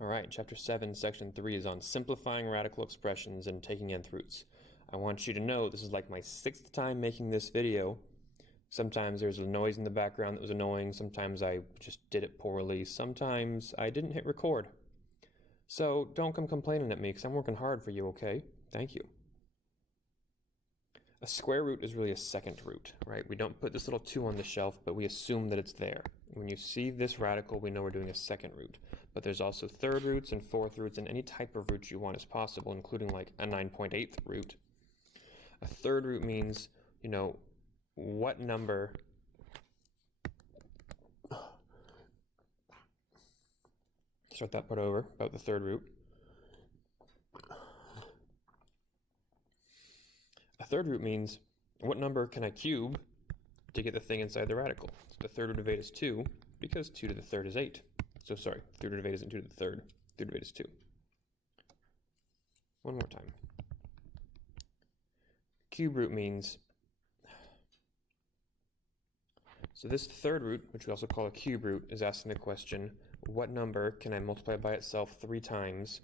All right, Chapter 7, Section 3 is on simplifying radical expressions and taking nth roots. I want you to know this is like my 6th time making this video. Sometimes there's a noise in the background that was annoying. Sometimes I just did it poorly. Sometimes I didn't hit record. So don't come complaining at me because I'm working hard for you, okay? Thank you. A square root is really a second root, right? We don't put this little 2 on the shelf, but we assume that it's there. When you see this radical, we know we're doing a second root. But there's also third roots and fourth roots and any type of root you want is possible, including like a 9.8th root. A third root means, what number... Start that part over, about the third root. A third root means what number can I cube to get the thing inside the radical? So the third root of 8 is 2 because 2 to the third is 8. So sorry, third root of 8 isn't 2 to the third. Third root of 8 is 2. One more time. Cube root means, so this third root, which we also call a cube root, is asking the question, what number can I multiply by itself 3 times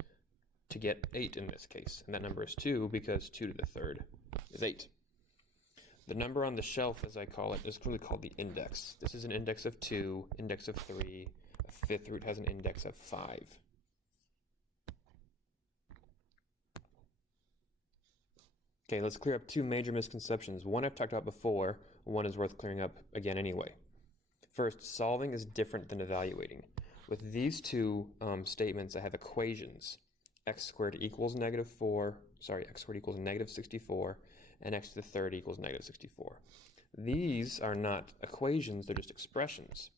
to get 8 in this case? And that number is 2 because 2 to the third is 8. The number on the shelf, as I call it, is really called the index. This is an index of 2, index of 3. A fifth root has an index of 5. Okay, let's clear up 2 major misconceptions. One I've talked about before, one is worth clearing up again anyway. First, solving is different than evaluating. With these two statements, I have equations. X squared equals negative 64, and x to the third equals negative 64. These are not equations, they're just expressions.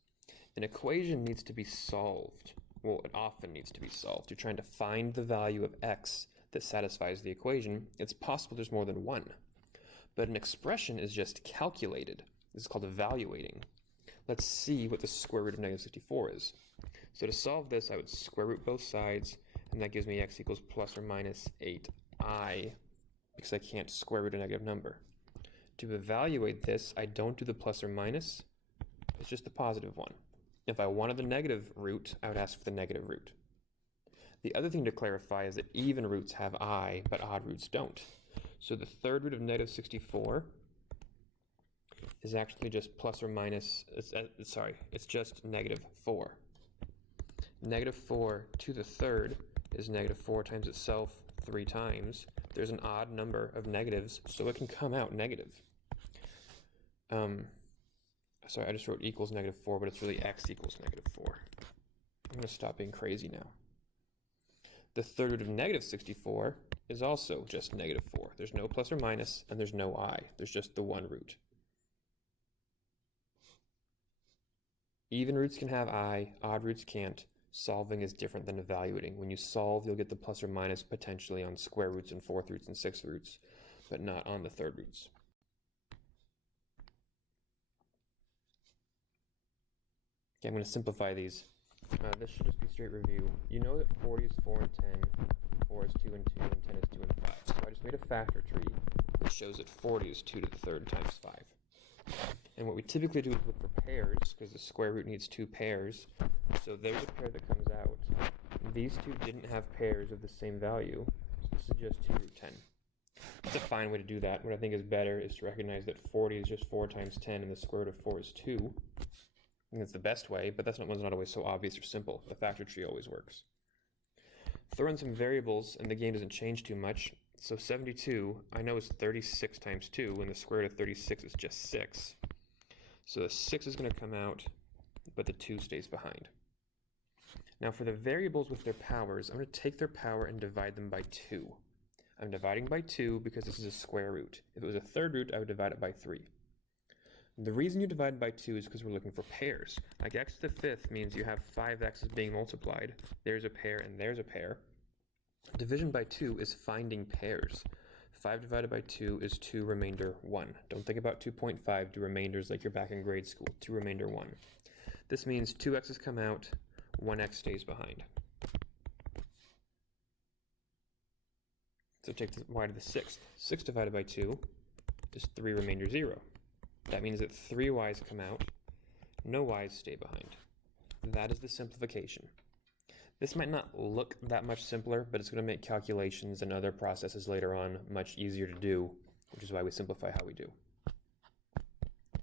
An equation needs to be solved. Well, it often needs to be solved. You're trying to find the value of x that satisfies the equation. It's possible there's more than one. But an expression is just calculated. This is called evaluating. Let's see what the square root of negative 64 is. So to solve this, I would square root both sides, and that gives me x equals plus or minus 8i, because I can't square root a negative number. To evaluate this, I don't do the plus or minus, it's just the positive one. If I wanted the negative root, I would ask for the negative root. The other thing to clarify is that even roots have I, but odd roots don't. So the third root of negative 64 is actually just plus or minus, it's just negative 4. Negative 4 to the third is negative 4 times itself 3 times. There's an odd number of negatives, so it can come out negative. Sorry, I just wrote equals negative 4, but it's really x equals negative 4. I'm going to stop being crazy now. The third root of negative 64 is also just negative 4. There's no plus or minus, and there's no I. There's just the one root. Even roots can have I, odd roots can't. Solving is different than evaluating. When you solve, you'll get the plus or minus potentially on square roots and fourth roots and sixth roots, but not on the third roots. Okay, I'm going to simplify these. This should just be straight review. You know that 40 is 4 and 10, 4 is 2 and 2, and 10 is 2 and 5. So I just made a factor tree that shows that 40 is 2 to the third times 5. And what we typically do is look for pairs, because the square root needs 2 pairs. So there's a pair that comes out. These two didn't have pairs of the same value, so this is just 2 root 10. That's a fine way to do that. What I think is better is to recognize that 40 is just 4 times 10, and the square root of 4 is 2. I think that's the best way, but that's not always so obvious or simple. The factor tree always works. Throw in some variables, and the game doesn't change too much. So 72, I know is 36 times 2, and the square root of 36 is just 6. So the 6 is going to come out, but the 2 stays behind. Now for the variables with their powers, I'm going to take their power and divide them by 2. I'm dividing by 2 because this is a square root. If it was a third root, I would divide it by 3. The reason you divide by 2 is because we're looking for pairs. Like x to the fifth means you have 5 x's being multiplied. There's a pair and there's a pair. Division by 2 is finding pairs. 5 divided by 2 is 2 remainder 1. Don't think about 2.5, do remainders like you're back in grade school. 2 remainder 1. This means 2 x's come out, 1 x stays behind. So take the y to the 6th. 6 divided by 2 is 3 remainder 0. That means that 3 y's come out, no y's stay behind. That is the simplification. This might not look that much simpler, but it's going to make calculations and other processes later on much easier to do, which is why we simplify how we do.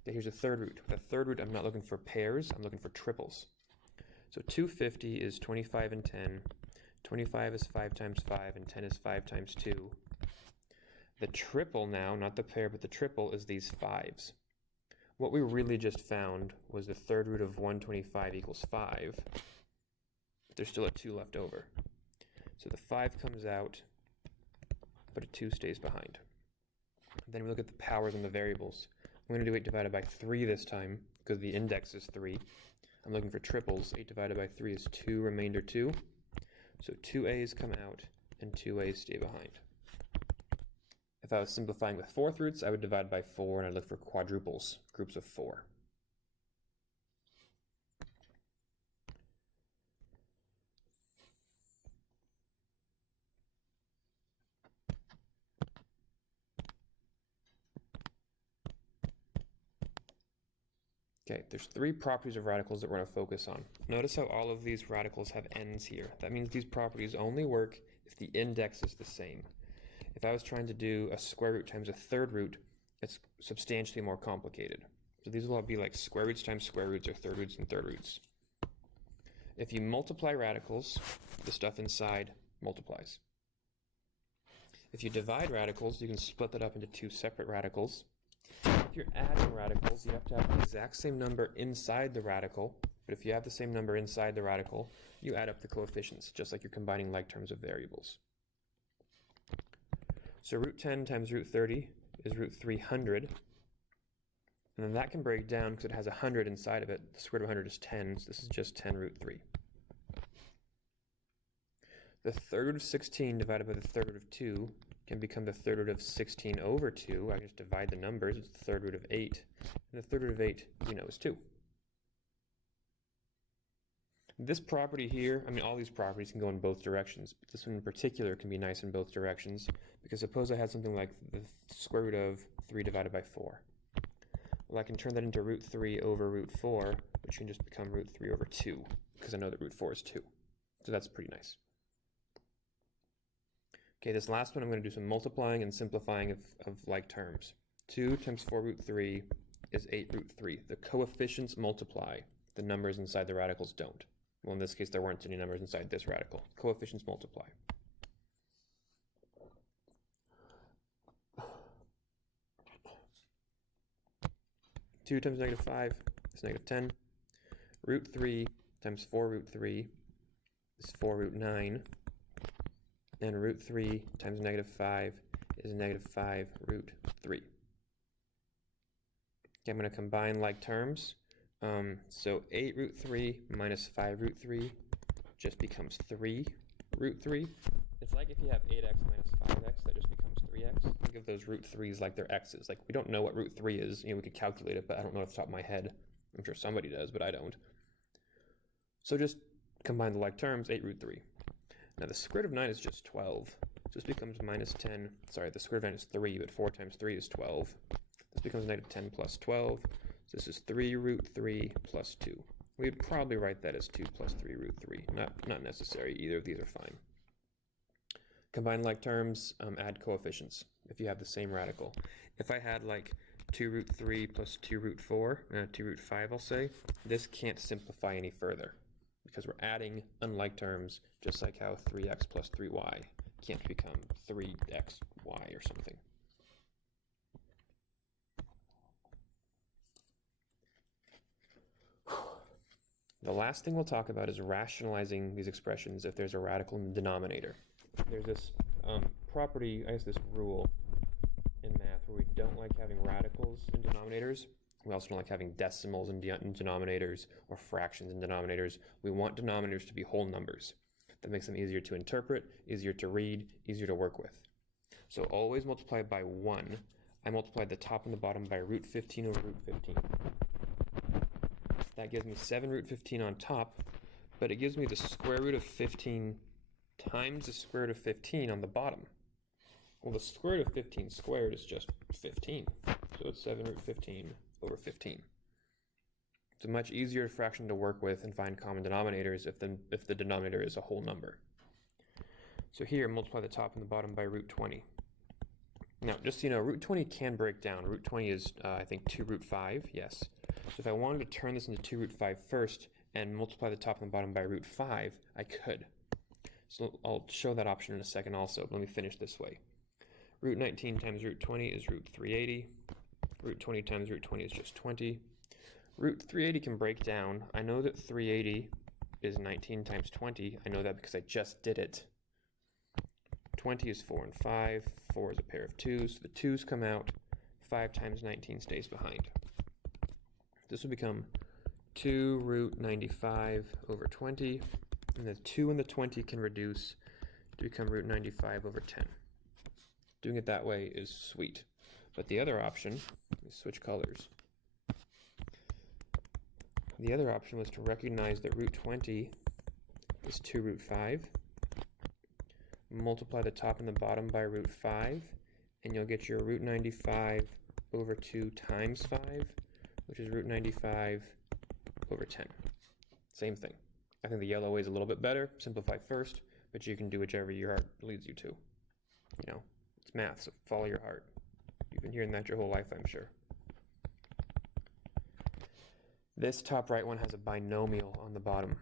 Okay, here's a third root. With a third root, I'm not looking for pairs, I'm looking for triples. So 250 is 25 and 10. 25 is 5 times 5, and 10 is 5 times 2. The triple now, not the pair, but the triple is these 5s. What we really just found was the third root of 125 equals 5. But there's still a 2 left over. So the 5 comes out, but a 2 stays behind. Then we look at the powers on the variables. I'm going to do 8 divided by 3 this time, because the index is 3. I'm looking for triples. 8 divided by 3 is 2, remainder 2. So 2a's come out, and 2a's stay behind. If I was simplifying with fourth roots, I would divide by 4, and I'd look for quadruples, groups of 4. Okay, there's 3 properties of radicals that we're going to focus on. Notice how all of these radicals have ends here. That means these properties only work if the index is the same. If I was trying to do a square root times a third root, it's substantially more complicated. So these will all be like square roots times square roots, or third roots and third roots. If you multiply radicals, the stuff inside multiplies. If you divide radicals, you can split that up into 2 separate radicals. If you're adding radicals, you have to have the exact same number inside the radical, but if you have the same number inside the radical, you add up the coefficients, just like you're combining like terms of variables. So root 10 times root 30 is root 300, and then that can break down because it has 100 inside of it. The square root of 100 is 10, so this is just 10 root 3. The third root of 16 divided by the third root of 2 can become the third root of 16 over 2. I can just divide the numbers. It's the third root of 8. And the third root of 8, you know, is 2. This property here, I mean, all these properties can go in both directions, but this one in particular can be nice in both directions, because suppose I had something like the square root of 3 divided by 4. Well, I can turn that into root 3 over root 4, which can just become root 3 over 2, because I know that root 4 is 2. So that's pretty nice. Okay, this last one I'm going to do some multiplying and simplifying of like terms. 2 times 4 root 3 is 8 root 3. The coefficients multiply. The numbers inside the radicals don't. Well, in this case, there weren't any numbers inside this radical. Coefficients multiply. Two times negative 5 is negative 10. Root 3 times 4 root 3 is 4 root 9. And root 3 times negative 5 is negative 5 root 3. Okay, I'm going to combine like terms. So 8 root 3 minus 5 root 3 just becomes 3 root 3. It's like if you have 8x minus 5x, that just becomes 3x. Think of those root 3s like they're x's. Like, we don't know what root 3 is. You know, we could calculate it, but I don't know off the top of my head. I'm sure somebody does, but I don't. So just combine the like terms, 8 root 3. Now the square root of 9 is just 12. So this becomes minus 10. Sorry, the square root of 9 is 3, but 4 times 3 is 12. This becomes negative 10 plus 12. So this is 3 root 3 plus 2. We'd probably write that as 2 plus 3 root 3. Not necessary. Either of these are fine. Combine like terms, add coefficients if you have the same radical. If I had like 2 root 3 plus 2 root 4, 2 root 5 I'll say, this can't simplify any further because we're adding unlike terms, just like how 3x plus 3y can't become 3xy or something. The last thing we'll talk about is rationalizing these expressions if there's a radical in the denominator. There's this property, I guess this rule in math where we don't like having radicals in denominators. We also don't like having decimals in denominators or fractions in denominators. We want denominators to be whole numbers. That makes them easier to interpret, easier to read, easier to work with. So always multiply by 1. I multiplied the top and the bottom by root 15 over root 15. That gives me 7 root 15 on top, but it gives me the square root of 15 times the square root of 15 on the bottom. Well, the square root of 15 squared is just 15, so it's 7 root 15 over 15. It's a much easier fraction to work with and find common denominators if the denominator is a whole number. So here, multiply the top and the bottom by root 20. Now, just so you know, root 20 can break down. Root 20 is, I think, 2 root 5, yes. So if I wanted to turn this into 2 root 5 first and multiply the top and the bottom by root 5, I could. So I'll show that option in a second also, but let me finish this way. Root 19 times root 20 is root 380. Root 20 times root 20 is just 20. Root 380 can break down. I know that 380 is 19 times 20. I know that because I just did it. 20 is 4 and 5. 4 is a pair of 2s. So the 2's come out. 5 times 19 stays behind. This will become 2 root 95 over 20. And the 2 and the 20 can reduce to become root 95 over 10. Doing it that way is sweet. But the other option, let me switch colors. The other option was to recognize that root 20 is 2 root 5. Multiply the top and the bottom by root 5, and you'll get your root 95 over 2 times 5, which is root 95 over 10. Same thing. I think the yellow way is a little bit better. Simplify first, but you can do whichever your heart leads you to. You know, it's math, so follow your heart. You've been hearing that your whole life, I'm sure. This top right one has a binomial on the bottom.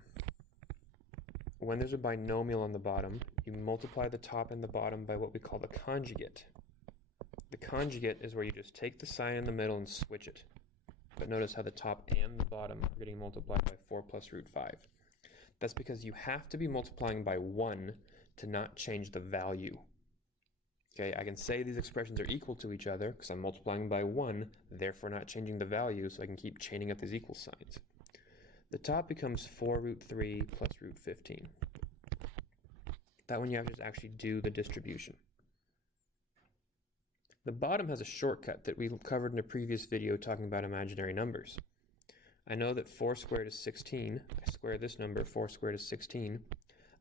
When there's a binomial on the bottom, you multiply the top and the bottom by what we call the conjugate. The conjugate is where you just take the sign in the middle and switch it. But notice how the top and the bottom are getting multiplied by 4 plus root 5. That's because you have to be multiplying by 1 to not change the value. Okay, I can say these expressions are equal to each other because I'm multiplying by 1, therefore not changing the value, so I can keep chaining up these equal signs. The top becomes 4 root 3 plus root 15. That one you have to just actually do the distribution. The bottom has a shortcut that we covered in a previous video talking about imaginary numbers. I know that 4 squared is 16. I square this number, 4 squared is 16.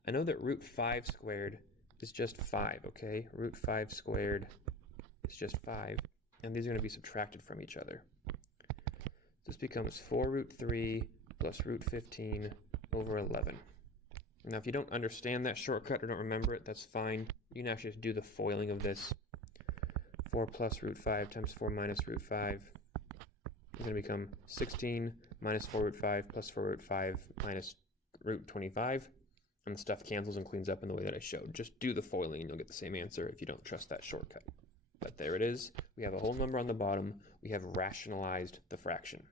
I know that root 5 squared is just 5, okay? Root 5 squared is just 5, and these are going to be subtracted from each other. This becomes 4 root 3 plus root 15 over 11. Now, if you don't understand that shortcut or don't remember it, that's fine. You can actually just do the foiling of this. 4 plus root 5 times 4 minus root 5 is going to become 16 minus 4 root 5 plus 4 root 5 minus root 25. And the stuff cancels and cleans up in the way that I showed. Just do the foiling and you'll get the same answer if you don't trust that shortcut. But there it is. We have a whole number on the bottom. We have rationalized the fraction.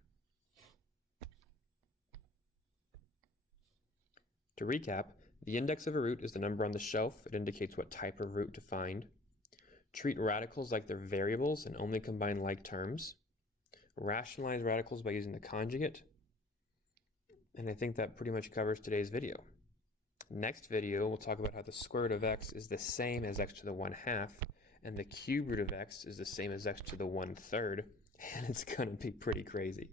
To recap, the index of a root is the number on the shelf. It indicates what type of root to find. Treat radicals like they're variables and only combine like terms. Rationalize radicals by using the conjugate. And I think that pretty much covers today's video. Next video, we'll talk about how the square root of x is the same as x to the 1/2, and the cube root of x is the same as x to the 1/3, and it's going to be pretty crazy.